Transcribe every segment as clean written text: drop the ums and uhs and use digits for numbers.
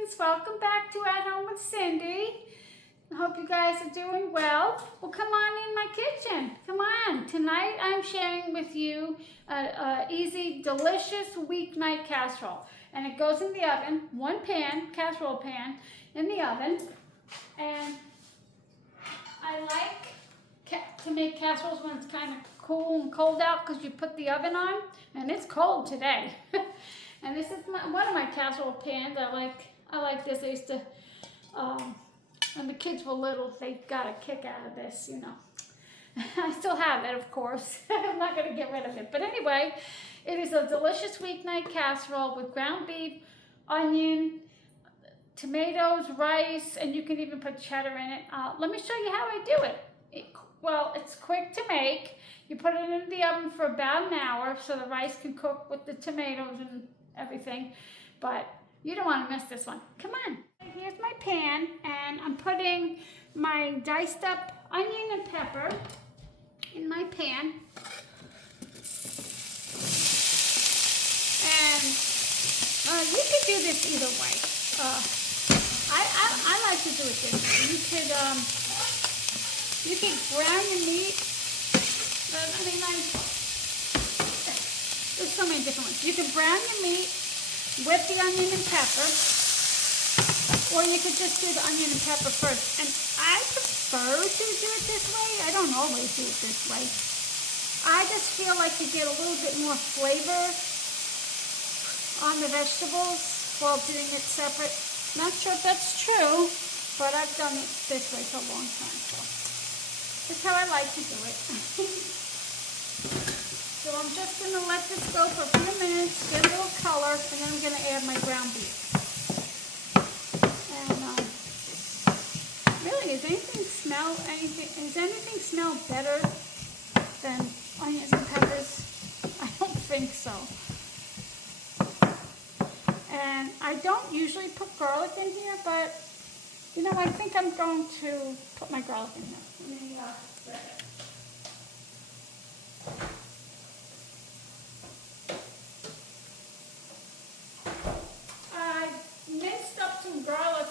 friends, welcome back to At Home with Cindy. I hope you guys are doing well. Well, come on in my kitchen. Come on. Tonight I'm sharing with you a easy, delicious weeknight casserole. And it goes in the oven, one pan, casserole pan, in the oven. And I like to make casseroles when it's kind of cool and cold out because you put the oven on. And it's cold today. And this is one of my casserole pans. I like this. I used to, when the kids were little, they got a kick out of this, you know. I still have it, of course. I'm not going to get rid of it. But anyway, it is a delicious weeknight casserole with ground beef, onion, tomatoes, rice, and you can even put cheddar in it. Let me show you how I do it. Well, it's quick to make. You put it in the oven for about an hour so the rice can cook with the tomatoes and everything, but you don't want to miss this one. Come on. Here's my pan, and I'm putting my diced up onion and pepper in my pan. And you could do this either way. I like to do it this way. You could brown your meat. There's so many different ones. You can brown your meat with the onion and pepper, or you could just do the onion and pepper first. And I prefer to do it this way. I don't always do it this way. I just feel like you get a little bit more flavor on the vegetables while doing it separate. Not sure if that's true, but I've done it this way for a long time. So that's how I like to do it. So I'm just going to let this go for a few minutes, get a little color, and then I'm going to add my ground beef. And really, does anything smell better than onions and peppers? I don't think so. And I don't usually put garlic in here, but you know, I think I'm going to put my garlic in here. Let me spread it.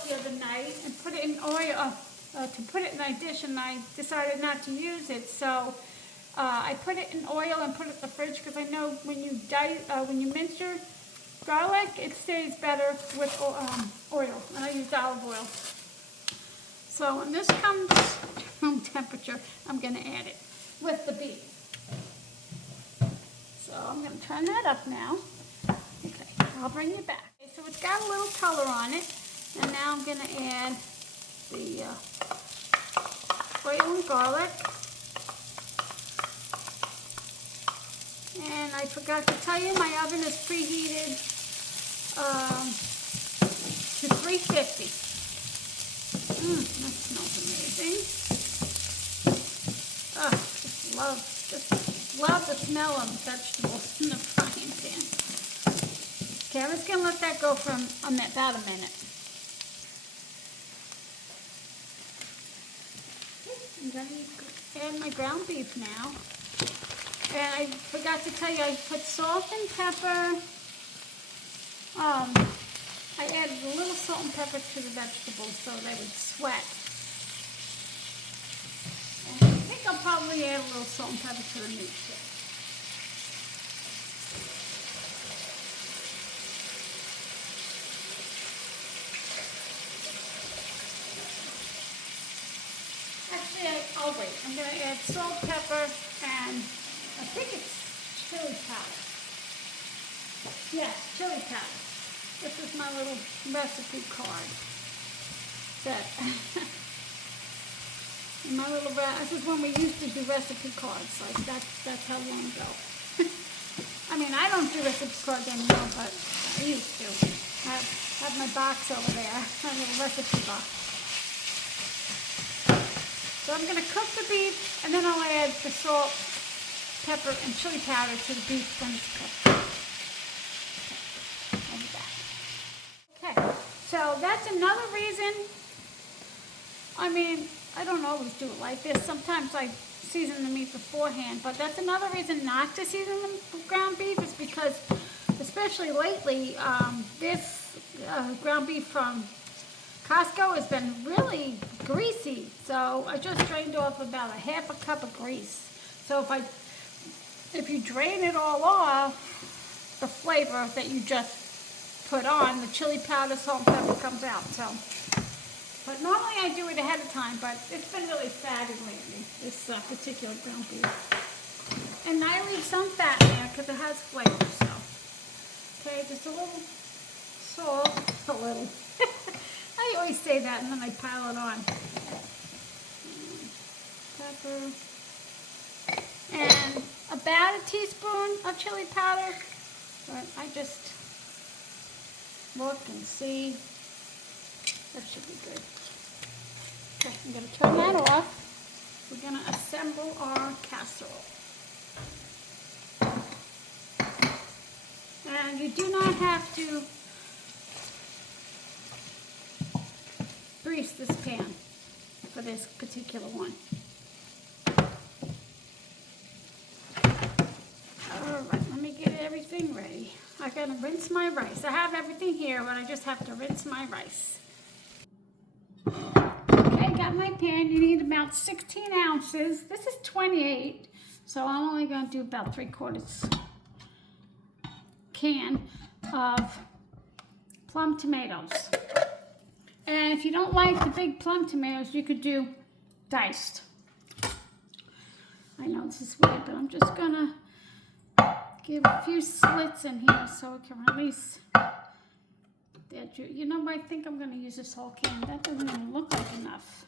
The other night and put it in oil to put it in my dish, and I decided not to use it, so I put it in oil and put it in the fridge because I know when you mince your garlic, it stays better with oil, and I used olive oil. So when this comes room temperature, I'm going to add it with the beef. So I'm going to turn that up now. Okay, I'll bring you back. Okay, so it's got a little color on it. And now I'm going to add the oil and garlic. And I forgot to tell you, my oven is preheated to 350. That smells amazing. Just love the smell of vegetables in the frying pan. Okay, I'm just going to let that go for about a minute. I'm going to add my ground beef now. And I forgot to tell you, I put salt and pepper. I added a little salt and pepper to the vegetables so they would sweat. And I think I'll probably add a little salt and pepper to the meat too. I'll wait. I'm going to add salt, pepper, and I think it's chili powder. Yes, chili powder. This is my little recipe card. This is when we used to do recipe cards. Like that's how long ago. I mean, I don't do recipe cards anymore, but I used to. I have my box over there, my little recipe box. So I'm going to cook the beef, and then I'll add the salt, pepper, and chili powder to the beef when it's cooked. Okay, I'll be back. Okay, so that's another reason. I mean, I don't always do it like this. Sometimes I season the meat beforehand, but that's another reason not to season the ground beef is because, especially lately, this ground beef from Costco has been really greasy, so I just drained off about a half a cup of grease. So if you drain it all off, the flavor that you just put on, the chili powder, salt, and pepper comes out. So, but normally I do it ahead of time, but it's been really fatty lately, this particular ground beef. And I leave some fat in there because it has flavor. So, okay, just a little salt, a little. I always say that and then I pile it on. Pepper. And about a teaspoon of chili powder. But I just look and see. That should be good. Okay, I'm going to turn that off. We're going to assemble our casserole. And you do not have to grease this pan for this particular one. Alright, let me get everything ready. I gotta rinse my rice. I have everything here, but I just have to rinse my rice. Okay, got my pan. You need about 16 ounces. This is 28, so I'm only gonna do about 3/4 can of plum tomatoes. And if you don't like the big plum tomatoes, you could do diced. I know this is weird, but I'm just gonna give a few slits in here so it can release that juice. You know, I think I'm gonna use this whole can. That doesn't even look like enough.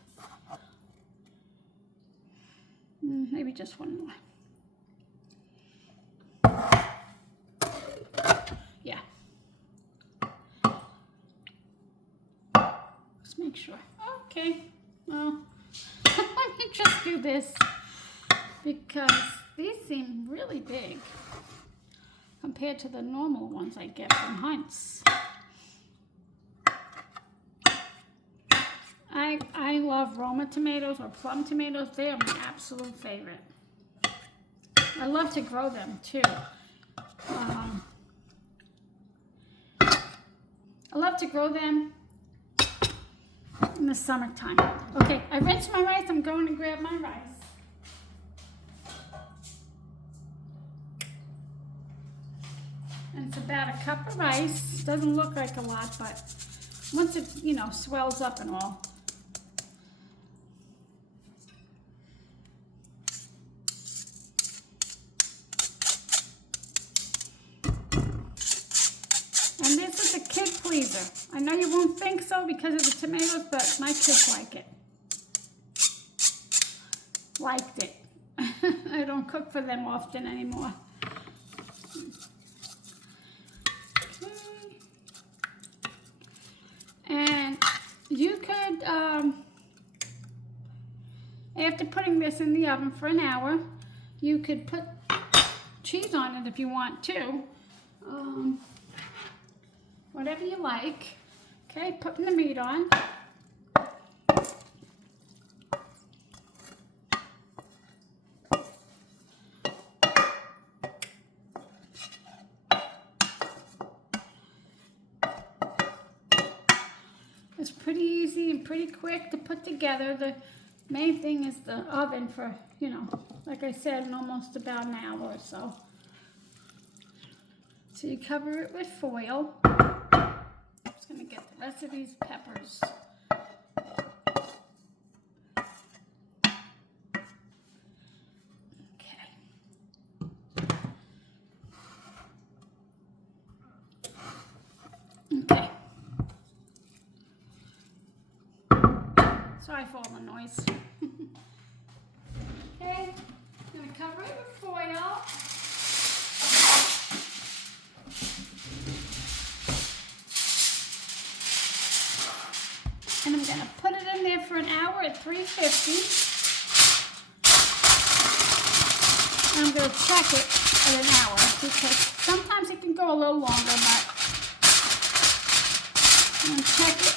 Maybe just one more. Yeah. Let's make sure. Okay. Well, let me just do this because these seem really big compared to the normal ones I get from Hunt's. I love Roma tomatoes or plum tomatoes. They are my absolute favorite. I love to grow them too. I love to grow them in the summertime. Okay, I rinsed my rice. I'm going to grab my rice. And it's about a cup of rice. Doesn't look like a lot, but once it, you know, swells up and all. And this is a kid pleaser. I know you won't think so because of the tomatoes, but my kids like it. Liked it. I don't cook for them often anymore. Okay. And you could, after putting this in the oven for an hour, you could put cheese on it if you want to. Whatever you like. Okay, putting the meat on. It's pretty easy and pretty quick to put together. The main thing is the oven for, you know, like I said, in almost about an hour or so. So you cover it with foil. I'm just going to get the rest of these peppers. Okay. Sorry for all the noise. Okay, I'm going to cover it with foil. And I'm going to put it in there for an hour at 350. And I'm going to check it at an hour because sometimes it can go a little longer, but I'm going to check it.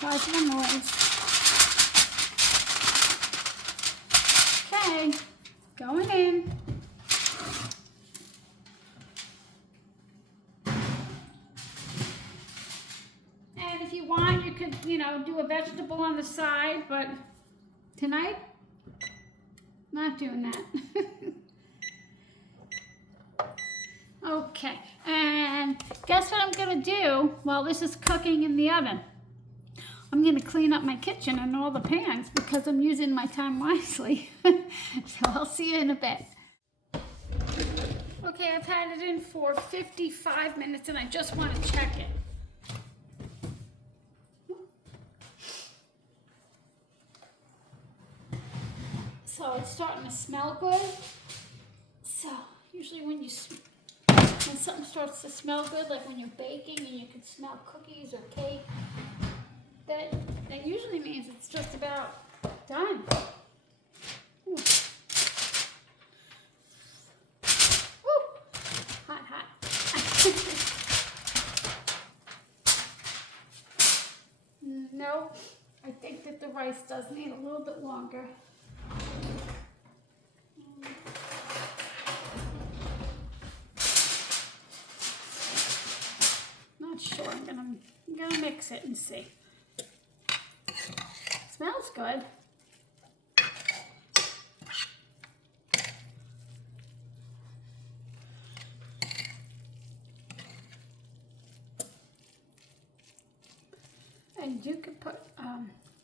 Sorry for the noise. Okay, going in. could, you know, do a vegetable on the side, but tonight, not doing that. Okay, and guess what I'm gonna do while this is cooking in the oven? I'm gonna clean up my kitchen and all the pans because I'm using my time wisely. So I'll see you in a bit. Okay, I've had it in for 55 minutes and I just want to check it. So it's starting to smell good. So usually when something starts to smell good, like when you're baking and you can smell cookies or cake, that usually means it's just about done. Ooh. Woo. Hot, hot. No, I think that the rice does need a little bit longer. Not sure. I'm gonna mix it and see. Smells good. And you could put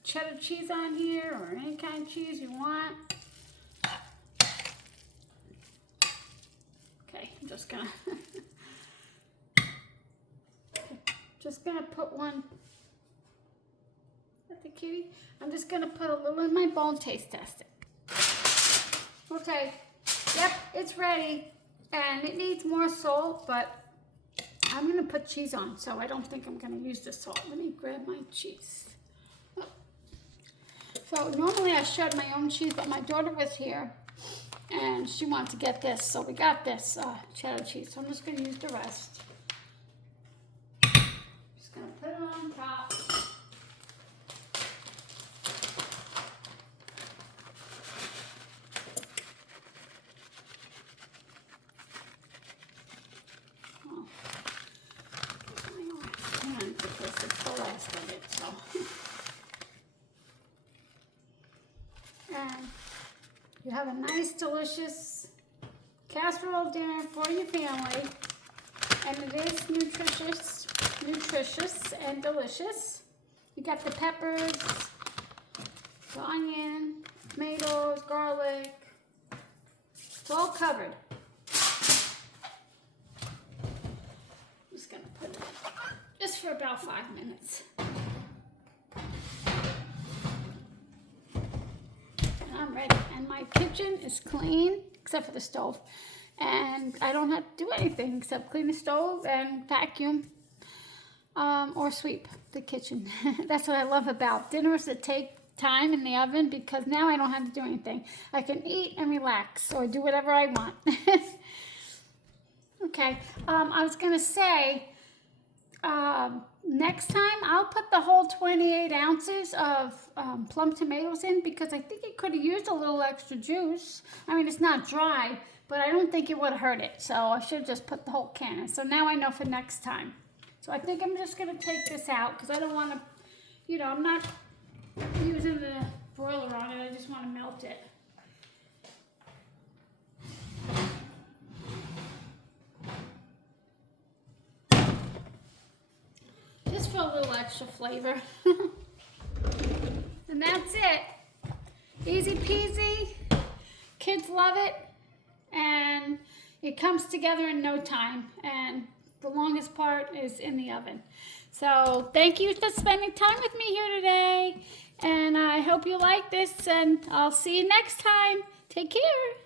cheddar cheese on here or any kind of cheese you want. Okay, I'm just gonna put one at the kitty. I'm just gonna put a little in my bowl and taste test it. Okay, yep, it's ready, and it needs more salt, but I'm gonna put cheese on, so I don't think I'm gonna use the salt. Let me grab my cheese. Oh. So normally I shred my own cheese, but my daughter was here, and she wanted to get this, so we got this cheddar cheese. So I'm just gonna use the rest. Just gonna put it on top. And you have a nice, delicious casserole dinner for your family, and it is nutritious and delicious. You got the peppers, the onion, tomatoes, garlic. It's all covered. I'm just gonna put it in just for about 5 minutes. I'm ready, and my kitchen is clean except for the stove, and I don't have to do anything except clean the stove and vacuum or sweep the kitchen. That's what I love about dinners that take time in the oven, because now I don't have to do anything. I can eat and relax or do whatever I want. Okay, I was gonna say next time I'll put the whole 28 ounces of plum tomatoes in, because I think it could have used a little extra juice. I mean, it's not dry, but I don't think it would have hurt it. So I should have just put the whole can in. So now I know for next time. So I think I'm just going to take this out because I don't want to, you know, I'm not using the broiler on it. I just want to melt it. Just for a little extra flavor. And that's it. Easy peasy. Kids love it. And it comes together in no time. And the longest part is in the oven. So thank you for spending time with me here today. And I hope you like this. And I'll see you next time. Take care.